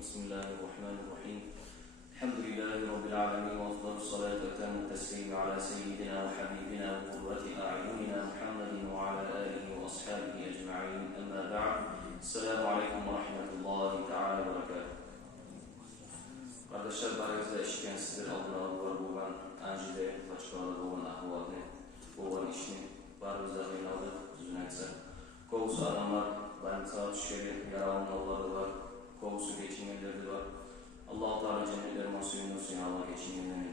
بسم الله الرحمن الرحيم. الحمد لله رب العالمين وأفضل الصلاة وأتم التسليم على سيدنا وحبيبنا وقرة أعيننا محمد وعلى آله وأصحابه أجمعين. أما بعد، السلام عليكم ورحمة الله تعالى وبركاته. Kardeşler, barizde işken sizler adına bulan Anjide, Başkağıda bulan ahvalını, bulan işini barizde kıynalık düzünetse. Kovusu adamlar, ben saat şükürü, yaravun avları var, kovusu geçingenleri var. Allah-u Teala cennetleri masuyunu olsun, Allah geçingenlerini.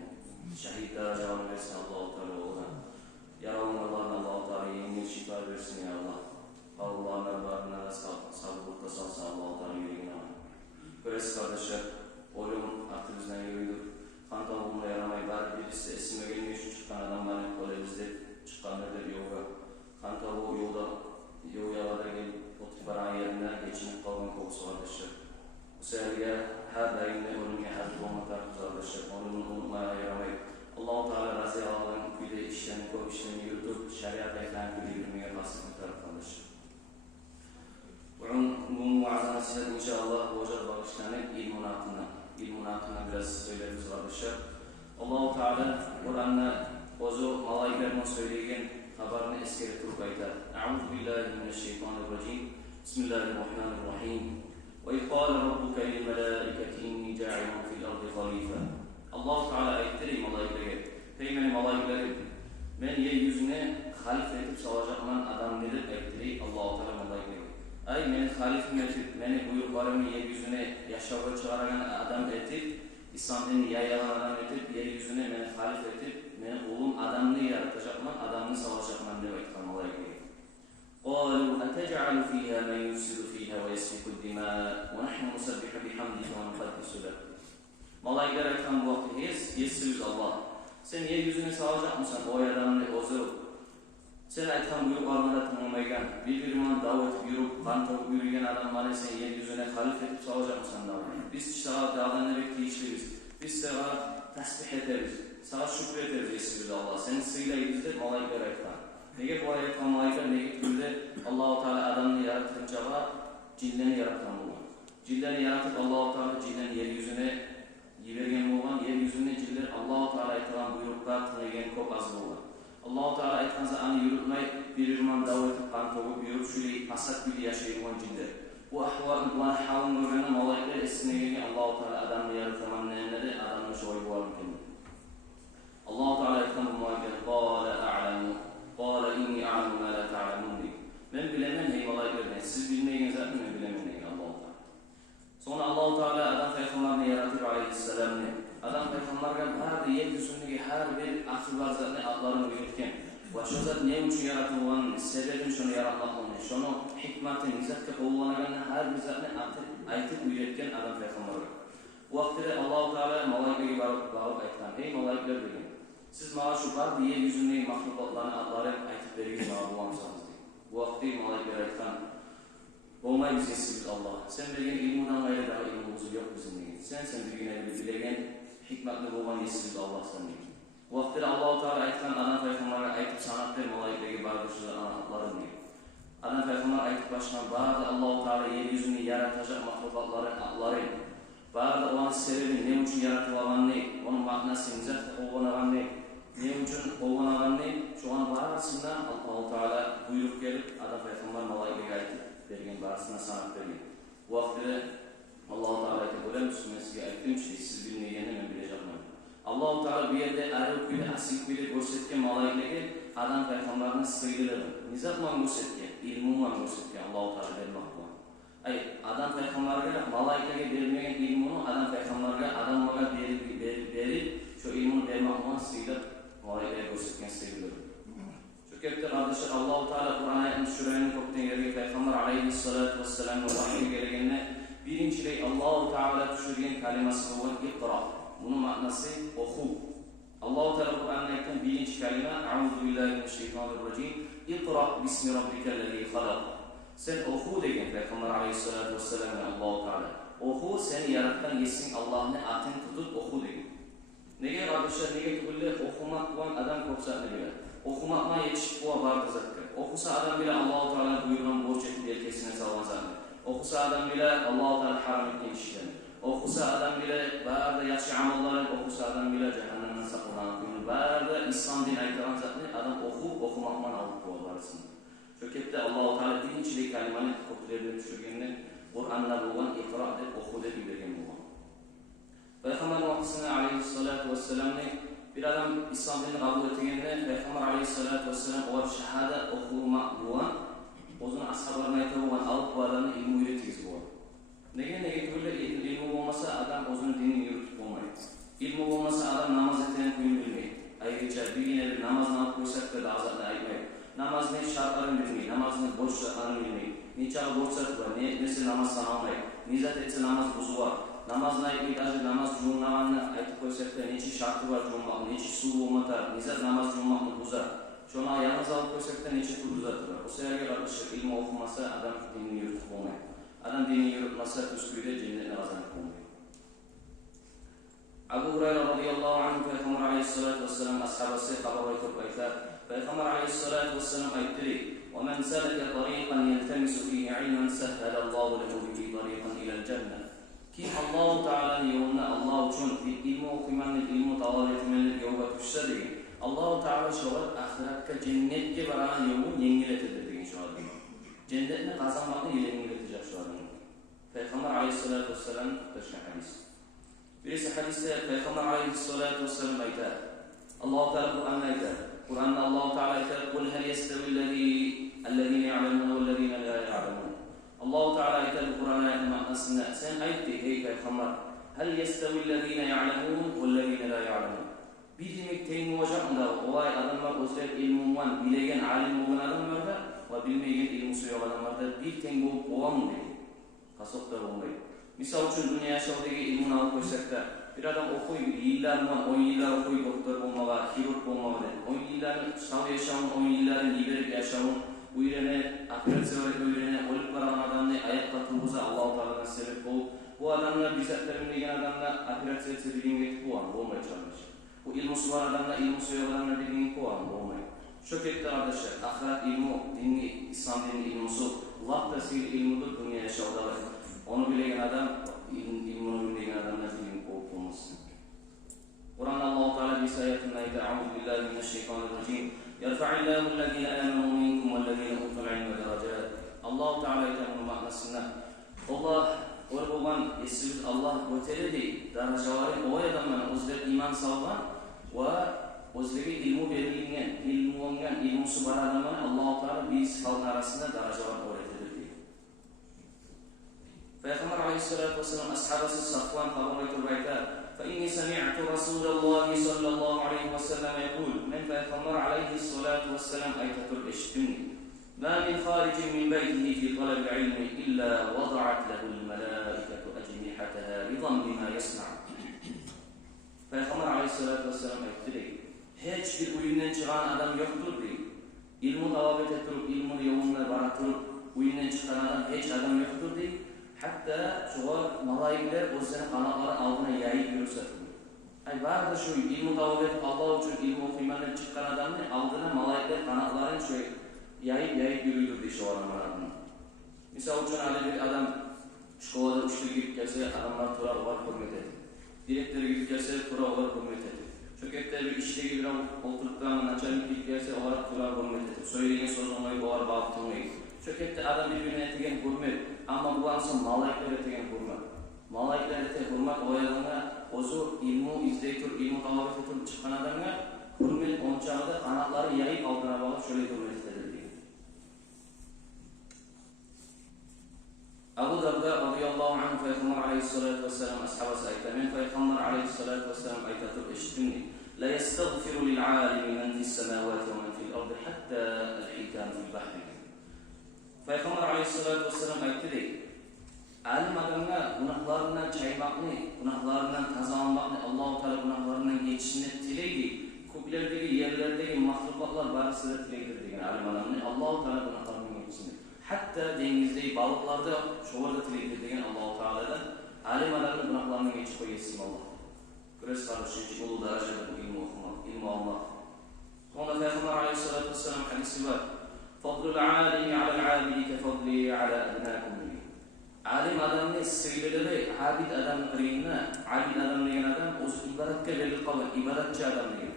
Şehitler canı versin Allah-u Teala olan. Yaravun avlarına Allah-u Teala yeni şifa versin ya Allah. Allah'ına varına da sabırlıkta salsın Allah-u Teala yüreğine var. Göresiz kardeşler, oyun artık bizden yürüdür. Kantan bulma yaramayı bari birisi esime gelmiş çıkan adamlar öyle bizde çıkanlardır yoga. Kantan bu yolda yolda gelip oturan yerine geçinip kalan kokusu kardeşler. Bu sebeple her daimde ölümge her bulma tartışır kardeşler. Onu unutmaya yaramayı. Allah-u Teala razı Allah'ın kuyuda işlerini koyup işlerini yürütüp şeriat ekran kuyuda yürümeye bahsetmek tarafı kardeşler. Bunun muazzana sizler inşallah hoca bağışlarını ilmun hakkında biraz söyleriz kardeşler. Allah-u Teala Kur'an'da ozu malayiklerine söyleyen haberini eskeri turup aytar. Euzubillahimineşşeytanirracim. Bismillahirrahmanirrahim. Ve qâle rabbuke lil melâiketi inni câilun fil ardı halîfe. Allah-u Teala ayetleri malayiklere, peymeni malaikleri, men yeryüzüne halife edip salacakman adam nedir ayetleri Allah-u Teala malayiklere. Ay meni halifim etip, meni buyruklarımı yeryüzüne yaşavı çağıran adam etip, İslam'ın yayalan adam etip, yeryüzüne meni halif etip, meni oğlum adamını yaratacakman, adamını salacakman diye ayetler malayiklere. قالوا أتجعل فيها من يفسد فيها ويسفك الدماء ونحن نسبح بحمدك ونقدس لك. Malaikler aytan bu vakti yesiz Allah. Sen yeryüzüne sağlayacak mısın? O adamını ozu. Sen aytan buyruklarına tanımayken, birbirinden davet yürüp, kantalıp yürüyen adamları sen yeryüzüne halif edip sağlayacak mısın? Biz sağa dağdan ne bekleyişleriz. Biz sağa tesbih ederiz. Sağa şükrederiz yesiz Allah. Senin sıylayızdır malaikler aytan. Nege bu ayet malaikler nege türlü Allah-u Teala adamını yaratınca cinlerini yaratan olan. Cinlerini yaratıp Allah-u Teala cinlerini yeryüzüne yivergen olan, yeryüzüne cinler Allah-u Teala aytılan buyruklar tanıyan kop az olan. Allah-u Teala aytkansa anı yürütmeyi bir irman davetip kantoğu yürüp şöyle asat gibi yaşayıp olan cinler. Bu ahvalın, bu halın görgenen malaikler esine gelgen Allah-u Teala adamını yarataman nenleri adamını şoy bualım kendini. Allah-u Teala aytkan bu malaikler قَالَ أَعْلَمُ قال إني أعلم ما لا تعلمون diye. Ben bilemem ey malaiklerden. Siz bilmeyin zaten ben bilemem ey Allah-u Teala. Sonra Allah-u Teala adam peygamberini yaratır aleyhisselam'ını. Adam peygamberler her yeryüzündeki her bir akıl var zaten adlarını belirtken. Ve şu zat ne için yaratılan, sebebin şunu yaratmaklarını, şunu hikmetin, nizatka kullanan her bir zaten aytıp üretken adam peygamberler. Bu vakitte Allah-u Teala malaikleri bağıp aytılan. Ey malaikler dedim. Siz bana şu var diye yüzünde mahlukatlarını adları aytıp veririz bana bulamsanız diye. Bu vakti malaikler aytıkan olmayı biz yesiz Allah. Sen bilgen ilmudan gayrı daha ilmumuzun yok bizim diye. Sen bilgen hikmetli olan yesiz Allah sen diye. Bu vakti Allah-u Teala aytıkan adam peygamber'e aytıp sanatlar malaikleri bardışıza anlatları diye. Adam peygamber aytıp başkan bağırdı Allah-u Teala yeryüzünü yaratacak mahlukatların adları. Bağırdı olan sebebi ne için yaratılan ne? Onun manası nizat olanagan ne? Ne için olanagan ne? Şu an bağırısında Allah-u Teala buyruk gelip adam peygamber malaikleri aytıp vergen bağırısına sanat vergen. Bu vakti Allah-u Teala aytıp öyle Müslüman size ayttığım şey siz bilmeyeni ben bileceğim. Allah-u Teala bir yerde arı kuyla, asil kuyla görsetken malaikleri adam peygamberine sıyrılır. Nizatla görsetken, ilmumla görsetken Allah-u Teala vermek var. Ay adam peygamberine malaikeye verilmeyen ilmunu adam peygamberine adam bana verip şu ilmunu vermek olan sıyrılıp malaikeye görsetken sıyrılır. Çünkü kardeşler Allah-u Teala Kur'an'ın şurayını koptuğun yerine Peygamber aleyhissalatu vesselam'ın vahiy geregenine birinciliği Allah-u Teala düşürgen kalimesi olan ikra. Bunun manası oku. Allah-u Teala Kur'an'ın ayeten birinci kelime Euzubillahimineşşeytanirracim. İkra bismi rabbikellezî halak. Sen oku degen Peygamber aleyhissalatu vesselam'ın Allah-u Teala. Oku seni yaratan yesin Allah'ın atını tutup oku degen. Nege kardeşler nege tübülle okumak olan adam korksa ne bilir? Okumakma yetişip bu vardı zaten. Okusa adam bile Allah-u Teala buyurulan borç ettiği elkesine salvan zaten. Okusa adam bile Allah-u Teala haram ettiği işlerini. adam bile cehennemden saklanıp barda İslam din aytaran zatni adam okumakman alıp boğalarısın. Çökette Allah-u Teala birinçilik kelimanı koptilerine düşürgenini Kur'an'da boğan ikra edip oku dep bildirgen boğan. Peygamber vaktisine aleyhissalatu vesselam'ni bir adam İslam dinini kabul ettiğinde Peygamber aleyhissalatu vesselam o şehade okumak boğan o'zini ashablarına aytib bo'lgan alıp bu adamni ilmi o'rgatgisi bo'ladi. Nega turli ilmi bo'lmasa adam o'zini dinini yuritib bo'lmaydi. Ilmi bo'lmasa adam namoz etgan kun bilmaydi. Ayricha birgina namozni olib qo'ysak da azobni aytmaydi. Namozning shartlarini bilmaydi, namozning bo'shliqlarini bilmaydi. Necha bo'lsa va nesa namoz sanolmaydi. Nizat etsa namoz buziladi. Namozni aytmaydi, даже namoz jumlaganni aytib qo'ysak da necha sharti bor jumlaning, necha suv bo'lmatar, nizat namoz jumlaning buzadi. Şuna yalnız alıp koysak da neçe tur uzatırlar. O sefer arkadaşlar ilmi okumasa adam dinini yürütüp olmayı. Adam dinini yürütmezse tüsküyle cennetine kazanıp olmayı. Abu Hurayra radıyallahu anh Peygamber aleyhissalatu vesselam ashabası haber aytıp aytar. Peygamber aleyhissalatu vesselam ayttıri. وَمَنْ سَلَكَ طَرِيقًا يَلْتَمِسُ فِيهِ عِلْمًا سَهَّلَ اللّٰهُ لَهُ بِهِ طَرِيقًا إِلَى الْجَنَّةِ. Kim Allah-u Teala'nın yoluna Allah için ilmi okumanın, ilmi talep etmenin yoluna düşse değil. Allah-u Teala şoğlar ahiretka cennetke baran yolunu yengiletidir degan şoğlar. Cennetni kazanmakni yengiletici şoğlar. Peygamber aleyhissalatu vesselam taşıyan hadis. Birisi hadiste Peygamber aleyhissalatu vesselam aytar. Allah-u Teala Kur'an'da aytar. Kur'an'da Allah-u Teala aytar. قُلْ هَلْ يَسْتَوِي الَّذ۪ينَ يَعْلَمُونَ وَالَّذ۪ينَ لَا يَعْلَمُونَ. Allah-u Teala aytar Kur'an'a manasında. Sen ayt de ey Peygamber. هَلْ يَسْتَوِي الَّذ۪ينَ يَعْلَمُونَ وَالَّذ۪ينَ لَا يَعْلَمُونَ. Bilmek teyin olacak mı? Olay adamlar özler ilmi olan, bilegen, alim olan adamlar da ve bilmegen ilmi yok adamlar da bir teyin olup olan mı dedi? Kasok da olmayı. Misal için dünya yaşamdaki ilmini alıp koysak da bir adam okuyor, yıllar mı, 10 yıllar okuyor, doktor olmağa, kirurg olmağa dedi. 10 yılların sağ yaşamın, 10 yılların liberik yaşamın, bu ilene, ahiret severek öylene, olup varan adamını ayakta turguza Allah-u Teala'dan sebep olup, bu adamlar, bizzatlarım degen adamlar ahiret severek bilmek bu an, olmaya çalışmış. Bu ilmusu var adamla, ilmusu yok adamla bildiğin kovalım olmayı. Şökette arkadaşlar, ahiret ilmu, dini, İslam dini ilmusu, vakta sihir ilmudur, dünya yaşavdalar. Onu bilen adam, ilmunu bilen adamla bildiğin kovup olmasın. Kur'an Allah-u Teala bir sayetinde ayette, Euzubillahimineşşeytanirracim. Yerfa'illahu allazine amenu minkum vellezine utul ilme derecat. Allah-u Teala ayette bunun manasında. Allah Orada olan esimiz Allah öteledi, darajaları o adamların özleri iman salgan ve özleri ilmu verilgen, ilmu olgan, ilmusu var adamların Allah-u Teala biz halk arasında darajalar öğretilir diyor. Peygamber aleyhissalatu vesselam ashabası Safvan kabaraytı baytar. فَاِنِّي سَمِعْتُ رَسُولَ اللّٰهِ صَلَّى اللّٰهُ عَلَيْهِ وَسَلَّمَ يَقُولُ Men Peygamber aleyhissalatu vesselam aytatur eşittimni. ما من خارج من بيته في طلب العلم إلا وضعت له الملائكة أجنحتها رضا بما يصنع. Peygamber aleyhissalatu vesselam aytdı. Hiçbir uyundan çıkan adam yoktur diyor. İlmi davet ettirip, ilmi yoluna baratırıp, uyundan çıkan adam hiç adam yoktur diyor. Hatta çoğu malaikler o senin kanatları altına yayıp yürürse diyor. Ay var da şu ilmi davet Allah için ilmi okumandan çıkan adamın altına malaikler kanatlarını şöyle yayıp yürüyordu diye şu adamların. Misal için bir adam şkolada uçtu girip gelse adamlar tura olarak hürmet etti. Direktörü girip gelse tura olarak hürmet etti. Şökette bir işteki bir oturttuğunda naçarlık girip gelse olarak tura hürmet etti. Söyleyen söz onları boğar bağıtılmayı. Şökette adam birbirine ettiğin hürmet ama bu ansın malaikler ettiğin hürmet. Malaikler ettiğin hürmet o adamına ozu ilmu izleytur, ilmu talabet etur çıkan adamına hürmet onçağıda kanatları yayıp altına bağlı şöyle hürmet edilir. Abu Darda radıyallahu anh Peygamber aleyhissalatu vesselam ashabası aytamen Peygamber aleyhissalatu vesselam aytatıp eşittimni. La yestagfiru lil'alimi men fis semavati ve men fil ardı hatta el-hitam fil bahri. Peygamber aleyhissalatu vesselam aytdı. Alim adamına günahlarından çaymakni, günahlarından tazalanmakni, Allah-u Teala günahlarından geçişini tileydi. Köklerdeki, yerlerdeki mahlukatlar barısıyla tileydir degen alim adamını Allah-u Teala günahlarından geçişini. Hatta denizde, balıklarda, şoğurda tilektir degen Allah-u Teala'dan alim adamın günahlarını geçip koyasın Allah. Kırıs kardeşim için ulu derecede bu ilmi okumak, ilmi almak. Sonra Peygamber aleyhissalatu vesselam hadisi var. فَضْلُ الْعَالِمِ عَلَى الْعَابِدِ كَفَضْلِي عَلَى أَبْنَاكُمْ. Alim adamning siylatlari abid adam qilinna, abid adam degan adam o'zi ibodatga berilib qolgan, ibodatchi adam degan.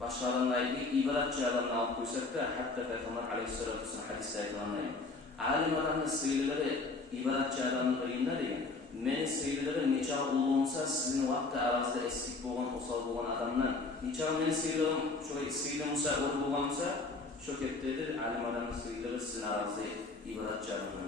Boshqa odamlarni ibodatchi adamni olib qo'ysakda, hatto payg'ambar alayhisolatu vasallam hadisda aytganlar. Alim adamning siylatlari ibodatchi adamni qilinna degan. Meni siylatlari necha bo'lsa, sizning vaqtda orasida esik bo'lgan, o'sal bo'lgan adamlar, necha meni siylarim shu siylamsa, o'rib bo'lgansa, shu ketdi, alim adamning siylatlari sizning orasida ibodatchi adamlar.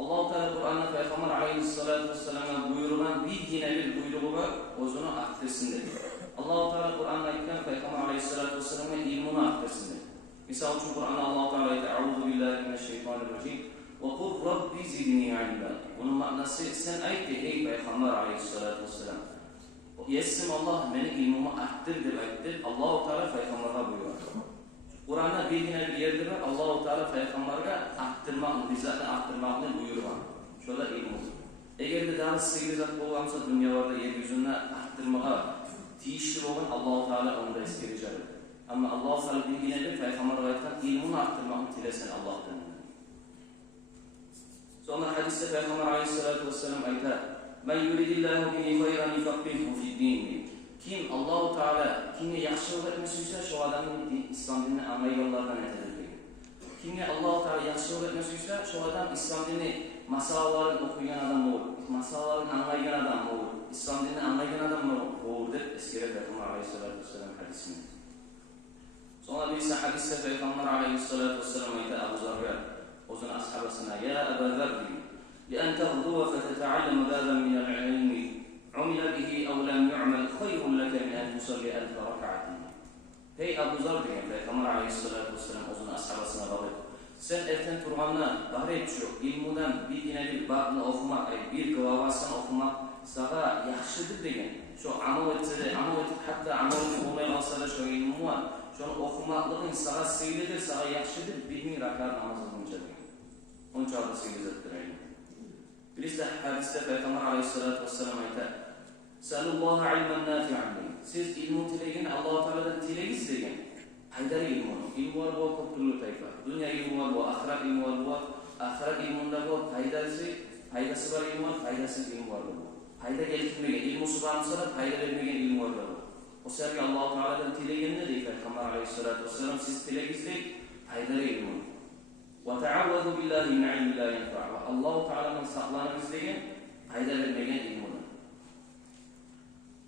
Allah Teala Kur'an'da Peygamber Aleyhisselatü Vesselam'a buyurulan bilgine bir buyruğu var, ozunu aktırsın dedi. Allah Teala Kur'an'da ayetken Peygamber Aleyhisselatü Vesselam'a ilmini aktırsın dedi. Misal için Kur'an'da Allah Teala ayette "Euzu billahi mineşşeytanirracim ve kul Rabbi zidni ilma." Bunun manası sen ayette ey Peygamber Aleyhisselatü Vesselam. Yesim Allah beni ilmimi arttır diye ayette. Allah Teala Peygamber'e buyuruyor. Kur'an'da bilgine bir yerde var, Allah-u Teala Peygamber'e arttırmak, bizzatını arttırmakını buyuruyor. Şöyle ilmi. Eğer de daha sıyırı zat olursa dünyalarda yeryüzünde arttırmaya tiyişli olan Allah-u Teala onu da eskireceğir. Ama Allah-u Teala bilgine bir Peygamber'e ayetken ilmini arttırmakını tilesen Allah'tan. Sonra hadiste Peygamber Aleyhisselatü Vesselam ayette "Men yuridillahu bihi hayran yufakkihu fid-din." Kim Allah-u Teala kimge yaxşılık etmesiyse şu adamın İslam dinini anlayı yollardan etedir. Kimge Allah-u Teala yaxşılık etmesiyse şu adam İslam dinini masalaların okuyan adam olur. Masalaların anlayan adam olur. İslam dinini anlayan adam olur der. Eskere Peygamber Aleyhisselatü Vesselam hadisini. Sonra birisi hadiste Peygamber Aleyhisselatü Vesselam ayette Abu Zarga uzun ashabasına "Ya Ebu Zarga لأن تغدو فتتعلم بابا من العلم عمل به أو لم يعمل خير لك من أن تصلي 1000 ركعة." Hey Abu Zar diyen Peygamber Aleyhisselatü Vesselam uzun ashabasına bağlı. Sen erten turganla bahre şu ilmudan bir yine bir babını okumak, bir kılavasını okumak sana yaxşıdır degen. Şu amal etse de, amal etip hatta amalını olmaya kalsa da şu ilmu var. Şunu okumaklığın sana seylidir, sana yaxşıdır, 1000 rakat namaz olunca degen. Onun çağda seylizettir ilmu. Birisi de hadiste Peygamber Aleyhisselatü Vesselam ayette "Selullaha ilmen nafi'an." Siz ilmu tileyin, Allah-u Teala'dan tileyiz degen. Haydar ilmu. İlmu var bu çok türlü tayfa. Dünya ilmu var bu, ahiret ilmu var bu. Ahiret ilmunda bu faydası var ilmu var, faydasız ilmu var bu. Fayda getirmegen, ilmusu varsa da fayda vermegen ilmu var bu. O sebeple Allah-u Teala'dan tileyin ne deyip Peygamber Aleyhisselatü Vesselam siz tileyiz deyip haydar ilmu. وَتَعَوَّذُوا بِاللّٰهِ مِنْ عِلْمِ لَا يَنْفَعُ. Allah-u Teala'nın saklanımız degen fayda vermegen ilmu.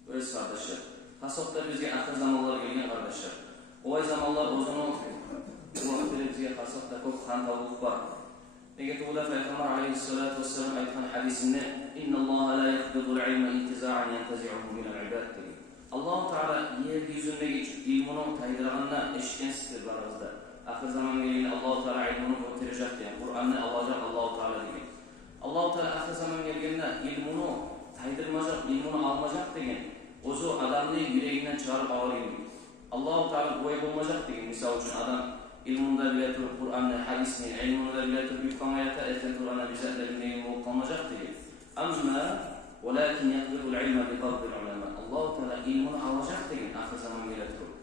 Öz kardeşler, kasapta bizge ahir zamanlar gelgen kardeşler. O zamanlar ozunu bu vakti bizge kasapta çok kan tavuk var. Nege tuğda Peygamber Aleyhisselatü Vesselam aytkan hadisinde "İnna Allah la yakbidul ilme intiza'an yentezi'uhu minel ibad." Allah-u Teala yeryüzünde geçip ilmini taydırağında eşitkensidir barazda. Ahir zaman gelgen Allah-u Teala ilmini götürecek diye. Kur'an'ı alacak Allah-u Teala diye. Allah-u Teala ahir zaman gelgende ilmini taydırmacak, ilmini almacak degen. Ozu adamını yüreğinden çıkarıp ağırıyım. Allah-u Teala boya bulmayacak degen. Misal için adam ilmunda bile turup Kur'an'ı, hadisini, ilmunda bile turup yutkamayata, erken Kur'an'a bize elinde ilmi olmayacak degen. Ama وَلَكِنْ يَقْبِرُ الْعِلْمَ بِقَبْضِ الْعُلَمَا. Allah-u Teala ilmini alacak degen ahir zaman bile turup.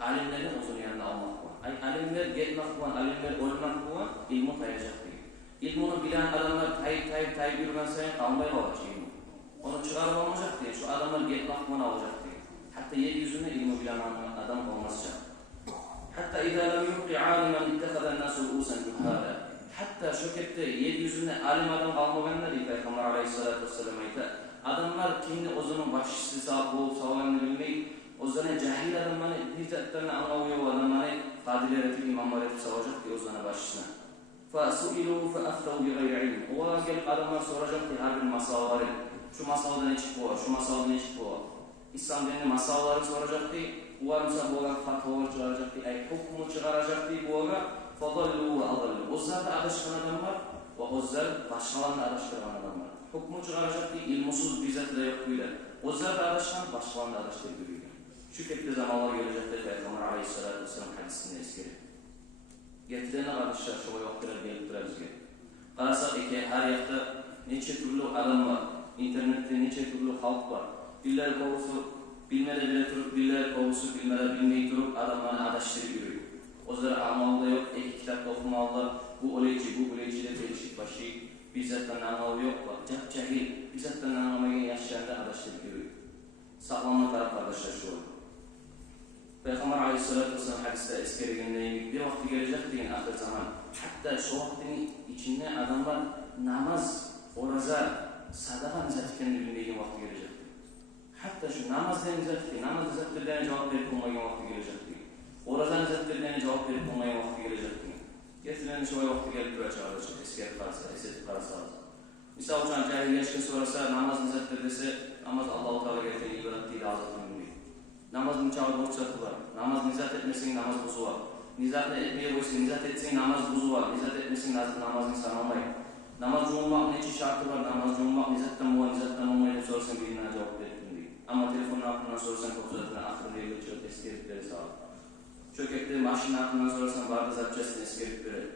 Alimlerin uzun yanına almak var. Alimler getmek var, alimler olmak var, ilmi tayacak degen. İlmini bilen adamlar tayyip yürümen sayın kalmayı olacak ilmi. Onu çıkarıp olmayacak diye, şu adamlar getmek var alacak diye. Hatta yeryüzünde ilmi bilen adam olmayacak. Hatta اِذَا لَمْ يُبْقِ عَالِمًا اِتَّخَذَ النَّاسُ رُؤُسًا جُهَّالًا. Hatta şu kette yeryüzünde alim adam kalmaganlar diye Peygamber Aleyhisselatü Vesselam ayette. Adamlar kimini ozunun başçısı sahip olup sağlanını bilmeyi, ozuna cahil adamları hizmetlerini anlamıyor o adamları kadiler etip imamlar etip savacak diye ozuna başçısına. فَسُئِلُوا فَأَفْتَوْا بِغَيْرِ عِلْمٍ. O zaman gelip adamlar soracak ki her bir masalları, şu masalda ne çıktı var, şu masalda ne çıktı var. İslam dinini masalları soracak diye, uvarımsa bu olan fatvalar çıkaracak diye, hukmu çıkaracak diye bu olan فَضَلُّوا وَأَضَلُّوا. O zaten adışkan adamlar ve o zaten başkalarına adıştıran adamlar. Hukmu çıkaracak diye ilmusuz bizzat da yok böyle. O zaten adışkan başkalarına adıştırıyor. Şu şekilde zamanlar gelecektir Peygamber Aleyhisselatü Vesselam hadisinde eskeri. Getirene kardeşler şu vaktiler gelip durar bizge. Qarasak eki her yakta neçe türlü adam var. İnternette neçe türlü halk var. Birileri kovusu bilmede bile durup, birileri kovusu bilmede bilmeyi durup adamlarını adaştırıp yürüyor. O zaman amalda yok, iki kitapta okumalılar, Bu oleyci, bu oleyci de değişik başı. Bizzattan anlamı yok var. Cahil, bizzattan anlamaya yaşayanlar adaşlık gibi. Sağlamma taraf arkadaşlar şu an. Peygamber aleyhissalatü vesselam hadiste eskerliğindeyim. Bir vakti gelecek deyin ahir zaman. Hatta şu vaktin içinde adamlar namaz, oraza, sadaka nizatken bilmeyken vakti gelecek. Hatta şu namazdan nizatken, namaz nizatlerine cevap verip olmayan vakti gelecek deyin. Oraza nizatlerine cevap verip olmayan vakti gelecek deyin. Getirilen şu vakti gelip böyle çağıracak. Esker karasa, esetik karasa. Misal uçan cahil yaşken sonrası namaz nizatler dese, namaz Allah-u Teala getirdiği ibadet değil, azatını bilmeyin. Namazın çağı borçlatı var. Namaz nizat etmesin namaz buzu var. Nizat etmeye koysun, nizat etsin namaz buzu var. Nizat etmesin namazını sanılmayın. Namaz cummak ne için şartı var? Namaz cummak nizattan bu var, nizattan olmayı sorsan birine cevap verirdim diye. Ama telefonun aklından sorsan kopuzatına aklını diye geçiyor, eskeripleri sağ ol. Çökekte maşının aklından sorsan barda zapçasını eskeripleri.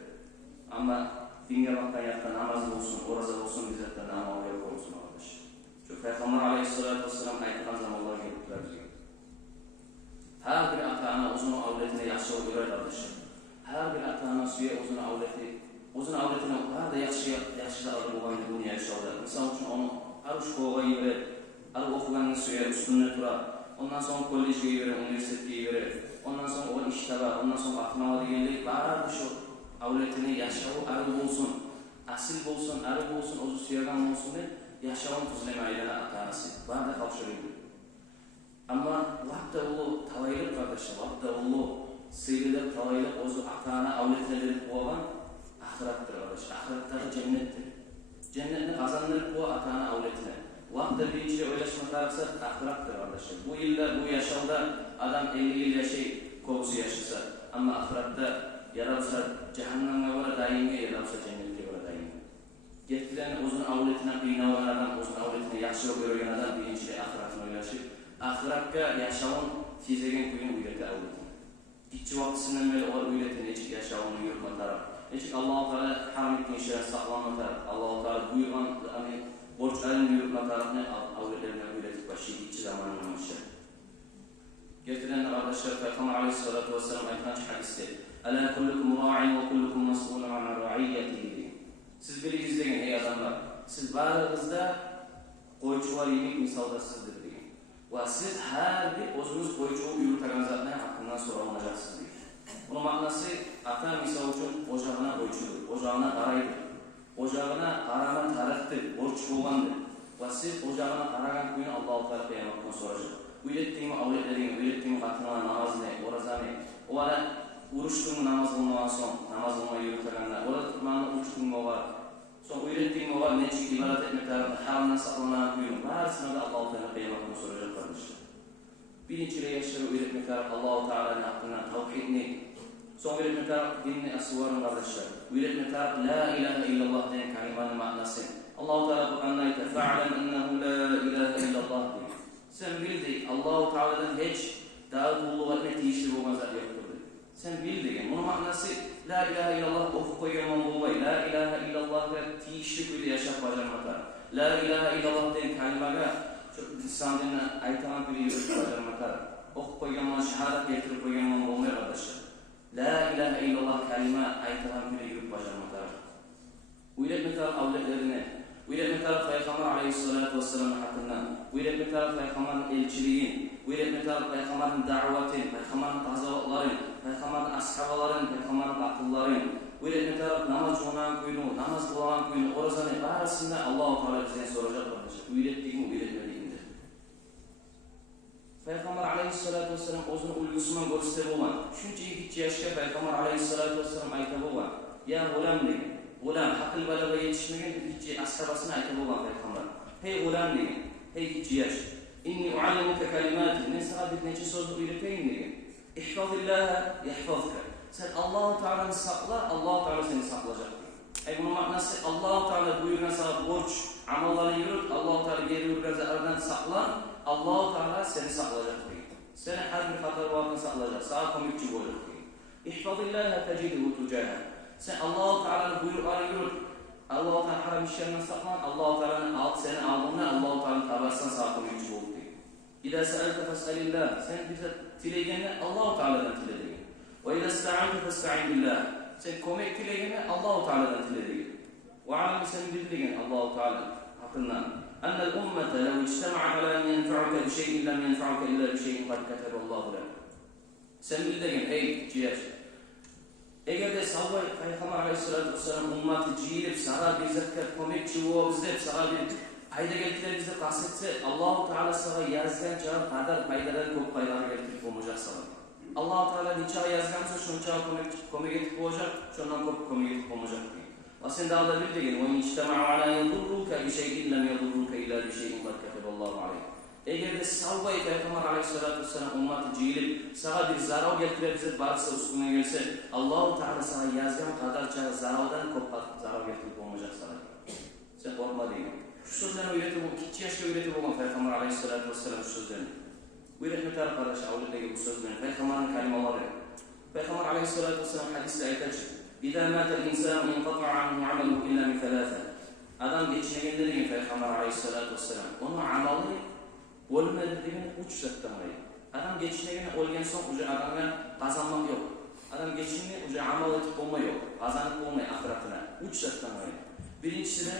Ama dinle baktan yaptan namaz olsun, oraza olsun, nizattan namaz yok olsun arkadaş. Çünkü Peygamber aleyhissalatü vesselam ayıtkan zamanlar geliptiler diyor. Her bir ata-ana uzun avletine yaşa oluyor arkadaşlar. Her bir ata-ana suya uzun avletine her de yaşa alır olan dünya yaşadılar. Misal için onu arış kovayı verir, arı okuganın suya üstünde durar. Ondan sonra koleje verir, üniversiteye verir. Ondan sonra o işte var, ondan sonra aklıma geldik. Var şu avletine yaşa arı olsun, asil olsun, arı olsun, ozu suyagan olsun diye yaşavan tuzlama aylana ata-anası. Var da kavşarıydı. Ama vakti ulu tavaylık kardeşler, vakti ulu sıyrılıp tavaylık ozu ata-ana avletleri kovan ahirattır kardeşler. Ahirattaki cennettir. Cennetini kazanırıp bu ata-ana avletine. Vakti birinciyle oylaşma tarafsa ahirattır kardeşler. Bu yılda, bu yaşamda adam 50 yıl kovusu yaşasa ama ahiratta yarabsa cehennemle var daimi, yarabsa cennetli var daimi. Getirilen uzun avletine kıynavan adam, uzun avletine yaşıyor görüyen adam birinciyle ahiratını oylaşır. Ahiratka yaşamın tizegen kuyun uyreti avletin. Gitçi vaktisinden beri o uyretin neçik yaşamını yürütme taraf. Neçik Allah-u Teala haram ettiğin şeyler saklanma taraf. Allah-u Teala buyuran borçların yürütme tarafını avletlerine uyretip başı gitçi zamanına başlar. Getirilen arkadaşlar Peygamber aleyhissalatu vesselam ayıtan hadiste Ala kullukum ra'in ve kullukum mas'ulun an ra'iyyatihi. Siz biri izleyin ey adamlar. Siz varlığınızda koyucu var yemek misaldasızdır. Ve siz her bir özünüz koyucu yürüten zatına hakkından sorulacaksınız diyor. Bunun manası ata misal için ocağına koyucudur, ocağına karaydır. Ocağına karama tarıktır, borç boğandır. Ve siz ocağına karagan kuyunu Allah-u Teala kıyamaktan soracak. Ürettiğimi avretlerini, ürettiğimi katına namaz ne, oraza ne? O ara uğraştığımı namaz olmadan son, namaz olmayı yürütenler. Orada tutmanın uğraştığımı o var. Son ürettiğim o var, neçik ibadet etmek tarafında haramdan saklanan kuyunu. Varsına da Allah-u Teala kıyamaktan soracak kardeşler. Birinciyle yaşları üretmek tarafı Allah-u Teala'nın hakkından tavhid ne? Son üretmek tarafı dinle asıvarın kardeşler. Üretmek tarafı La ilahe illallah den kalimanın manası. Allah-u Teala Kur'an'da فَعْلَمْ اَنَّهُ لَا اِلَٰهَ اِلَّا اللّٰهِ diyor. Sen bildi Allah-u Teala'dan hiç daha kulluğa etmek tiyişli bu mazat yoktur. Sen bildi. Bunun manası La ilahe illallah oku koyuyorman bulmayı. La ilahe illallah ve tiyişli kuydu yaşap bacarmaklar. La ilahe illallah den kalimaga İslam dinine aytaman bir yürüyüş bacarmaklar. Oku koyuyorman şehadet getirip koyuyorman bulmayı kardeşler. La ilahe illallah kalima aytaman bir yürüyüş bacarmaklar. Uyretmek taraf avletlerine, uyretmek taraf Peygamber aleyhissalatu vesselam'ın hakkından, uyretmek taraf Peygamber'in elçiliğin, uyretmek taraf Peygamber'in da'vatin, Peygamber'in tazavatların, Peygamber'in ashabaların, Peygamber'in akılların, uyretmek taraf namaz onan kuyunu, namaz kılan kuyunu, orazanı arasında Allah-u Teala bize soracak kardeşler. Uyrettiğimi uyretmediğimdir. Peygamber aleyhissalatu vesselam o'zini ulgusiman ko'rsatib bo'lgan. Shuncha yigitcha yoshga Peygamber aleyhissalatu vesselam aytib bo'lgan. Ya g'ulam degan. G'ulam aql balag'a yetishmagan yigitcha ashabasini aytib bo'lgan Peygamber. Hey g'ulam degan. Hey yigitcha yosh. Inni uallimuka kalimatin. Men sana bir necha so'zni o'rgatayin degan. İhfazillah yahfazka. Sen Allah-u Teala'nı sakla, Allah-u Teala seni saklayacak. Bunun manası Allah-u Teala buyurgan sana borç, amalları yürüt, Allah-u Teala geri yürüyen zarardan sakla. Allah-u Teala seni saklayacak diyor. Seni her bir hatar varlığını saklayacak. Sağa komikçi olacak diyor. İhfazillâhe teciduhu tucaha. Sen Allah-u Teala'nın buyruklarını yürüt. Allah-u Teala haram işlerinden saklan. Allah-u Teala'nın seni aldığında Allah-u Teala'nın tabiatından sağa komikçi olacak diyor. İdâ se'elte fes'elillah. Sen bize tileygenle Allah-u Teala'dan tileygen. Ve idâ sta'ante festa'in billah. Sen komek dilegeni Allah-u Teala'dan diledin. Ve alemi sen bildiğin Allah-u Teala hakkından. أن الأمة لو اجتمعت على أن ينفعك بشيء لم ينفعك إلا بشيء قد كتب الله لك. Sen bildiğin ey ciğer. Eğer de Sahabı Peygamber Aleyhisselatü Vesselam ümmeti ciyilip sana bir zekat komekçi olabilir, sana bir payda getirip bize kasetse Allah-u Teala sana yazgan çağı kadar paydadan çok paylar getirip olacak sana. Allah-u Teala niçe yazgansa şunca komik getirip olacak, şundan çok komik getirip olacak diye. Aslında daha da bildiğin وَاِنْ اِجْتَمَعُوا عَلَى يَضُرُّكَ بِشَيْءٍ لَمْ يَضُرُّكَ إِلَّا بِشَيْءٍ قَدْ كَتَبَ اللّٰهُ عَلَيْهِ. Eğer de Sahabı Peygamber Aleyhisselatü Vesselam ümmeti ciyilip sana bir zarar getirebilir varsa üstüne gelse Allah-u Teala sana yazgan kadar çağı zarardan kopar, zarar getirip olmayacak sana. Sen korkma değil. Şu sözlerini öğretip, 2 yaşta öğretip olan Peygamber Aleyhisselatü Vesselam şu sözlerini. Öğretme tarafı kardeş, avludaki bu sözlerini. Peygamber'in kelimaları. Peygamber Aleyhisselatü Vesselam hadiste ayetler İzâ mâtel insân inqata'a anhu ameluhu illâ min thalâtha. Adam geçinegende deyin Peygamber Aleyhisselatü Vesselam. Onun amali ölmedi deyin 3 zattan var. Adam geçinegene olgan soň uje adamga kazanmak yok. Adam geçinme uje amal etip olma yok. Kazanıp olmay ahiretine. 3 zattan var. Birincisi de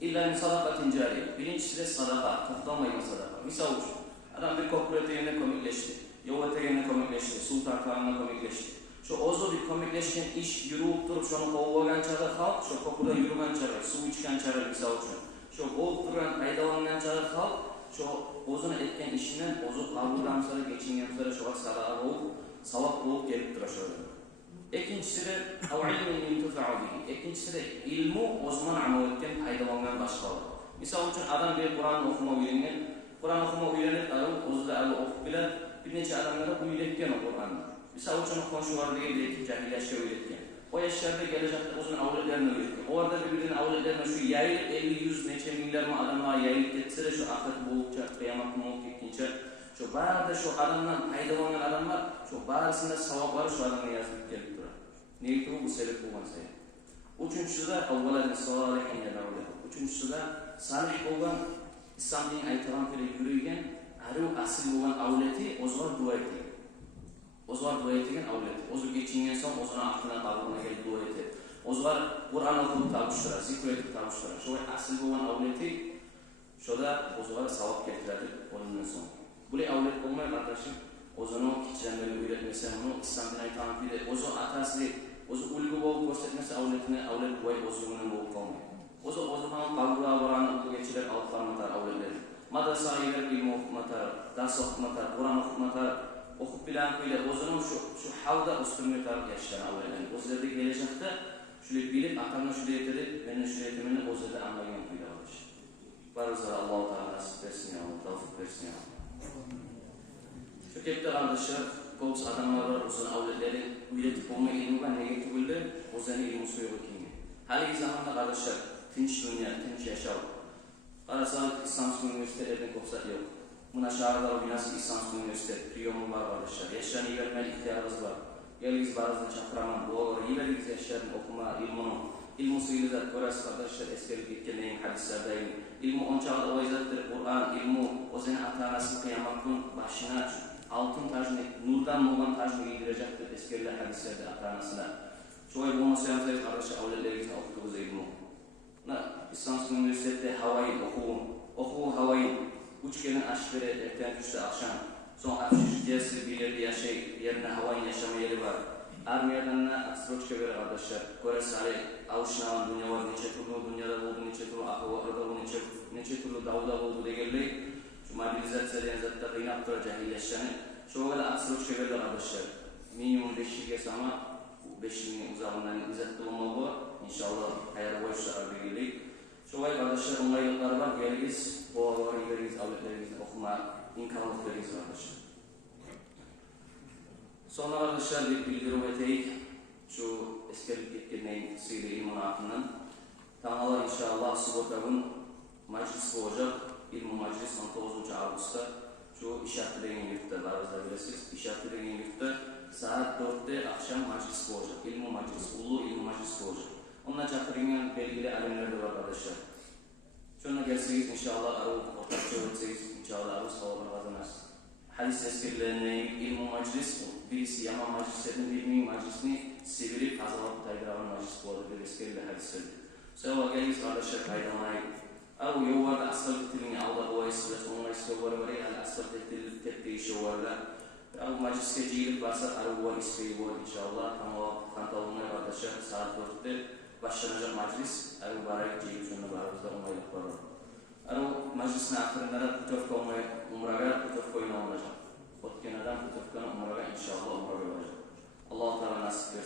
illa min sadakatin cariye. Birincisi de sadaka, toxtamayma sadaka. Misal üçün adam bir kooperatifine komikleşti. Yoğurtayına komikleşti. Sultan Kağan'ına komikleşti. Şu ozu bir komikleşken iş yürüyüp durup şunu kovvagan çağı halk, şu kokuda yürüyen çağı, su içken çağı misal üçün. Şu olup duran paydalangan çağı halk, şu ozunu etken işinden ozu kavurdan sonra geçingen sonra şuğa sadağa olup, savak olup gelip dura şöyle. İkincisi de ilmin yintufa'u bihi. İkincisi de ilmu ozman amal etken paydalangan başkalı. Misal üçün adam bir Kur'an okuma öğrengen, Kur'an okuma öğrenip ozu da okup bile bir neçe adamlara uyuletken o Kur'an'da. Misal uçanın komşuları değil cahil yaşa öğretken. O yaşlarda gelecekte uzun avletlerini öğretken. Orada birbirinin avletlerine şu yayılıp 50-100 neçe milyar mı adamlar yayılıp etse de şu ahiret boğulacak, kıyamet boğulacak gitkince. Şu bağırda şu adamdan paydalanan adamlar, şu bağırısında savapları şu adamına yazılıp gelip durar. Neydi bu sebep olan şey? Üçüncüsü de avvaladın salihin yedavlet. Üçüncüsü de salih olan İslam dini aytaran kere yürüygen, arı asıl olan avleti o zaman dua ettiği. O zaman dua ettiğin avlet. O zaman geçingen son o zaman aklına kavruna gelip dua etti. O zaman Kur'an okulup tavuşturar, zikr edip tavuşturar. Şu asıl olan avleti şurada o zaman savap getirir onunla son. Böyle avlet olmaya kardeşim o zaman keçilenleri öğretmese onu İslam'dan aytan bile o zaman atası o zaman ulgu olup göstermesi avletine avlet boy o zamanın olup kalmıyor. O zaman kavruğa varan okul geçiler alıklarmatar avletleri. Madrasa iler ilmi okumatar, ders okumatar, Kur'an okumatar. Okup bilen böyle o zaman şu havda üstünlüğü tarif yaşayan avlaylar. O zerde gelecekte şöyle bilip atamla şöyle yeterip benim şöyle yetemini o zerde anlayan böyle alır. Varızlar Allah-u Teala nasip versin ya Allah, tavfik versin ya Allah. Şu kepte kardeşler, koğuz adamlar var, o zaman avlayları üretip olma ilmi var, negatif öldü, o zaman ilmi suyu bakayım. Hali zamanda kardeşler, tinç dünya, tinç yaşam. Kardeşler, İslamsız üniversitelerden kopsa yok. Buna şahırlar binası İslamsız Üniversitesi, priyomu var kardeşler. Yaşayan ilermeli ihtiyarımız var. Geliyiz barazdan çakraman, doğru, ilerliyiz yaşayan okuma, ilmunu. İlmu suyuyla görürüz kardeşler, eskerlik gitkenleyin hadislerdeyim. İlmu onçağda o izzettir, Kur'an, ilmu, o seni atanasını kıyamatın başına altın tacını, nurdan olan tacını giydirecektir eskerler hadislerde atanasına. Çoğu bu masayamızdayız kardeşler, avletlerimizin okuduğumuz ilmu. İslamsız Üniversitesi'de havayın, okuğun havayın. 3 gelin aşkları erken düştü akşam. Son akşam dersi bir yerde yerine havayın yaşama yeri var. Armiyadan aksroçka göre kardeşler. Göresi hali avuşnavan dünya var. Neçe türlü dünyada oldu, neçe türlü akıvarda oldu, neçe türlü davda oldu degeldi. Şu mobilizatsiya deyen zatta kıynap dura cahilleşeni. Şu kadar aksroçka göre kardeşler. Minimum 5 yıl geçse ama 5 yılın uzağından izzetli olmalı bu. İnşallah hayal boyuşlar belirli. Şöyle kardeşler onlaylıkları var. Geliyiz, boğaları geliyiz, avletlerimizi okuma imkanlık veririz kardeşler. Sonra kardeşler bir bildirim eteyik. Şu eskerlik etkinliğin sıyırı ilmin altından. Tamalar inşallah Sigorta'nın meclis olacak. İlmi meclis 19. Ağustos'ta. Şu işaretlerin yurtta, barizde bilesiniz. İşaretlerin yurtta saat 4'te akşam meclis olacak. İlmi meclis, ulu ilmi meclis olacak. Onunla çakırılan belgili alimler de var kardeşler. Şuna gelseniz inşallah arayıp ortakça öğretseniz inşallah arayıp savabını kazanırsınız. Hadis eskerlerine ilmi meclis, birisi yaman meclislerin ilmi meclisini sevilip hazırlanıp taydırağın majlis boğalı bir eskeri de hadisleri. Sonra geyiz kardeşler kaydamayı. Au yollarda asfalt etilini alda boğayısıdır. Onun istiyorları var ya, asfalt ettiği şovarla. Au majliske cihilip varsa arı var, isteği var inşallah. Ama o kantalımına kardeşler saat 4'te başlanacak majlis. Arı barak cihilip sonuna barımızda onaylık var. Arı majlisin ahırında pütofka umraga pütofka oyunu olacak. Otken adam pütofkanı umraga inşallah umraga olacak. Allah-u Teala nasip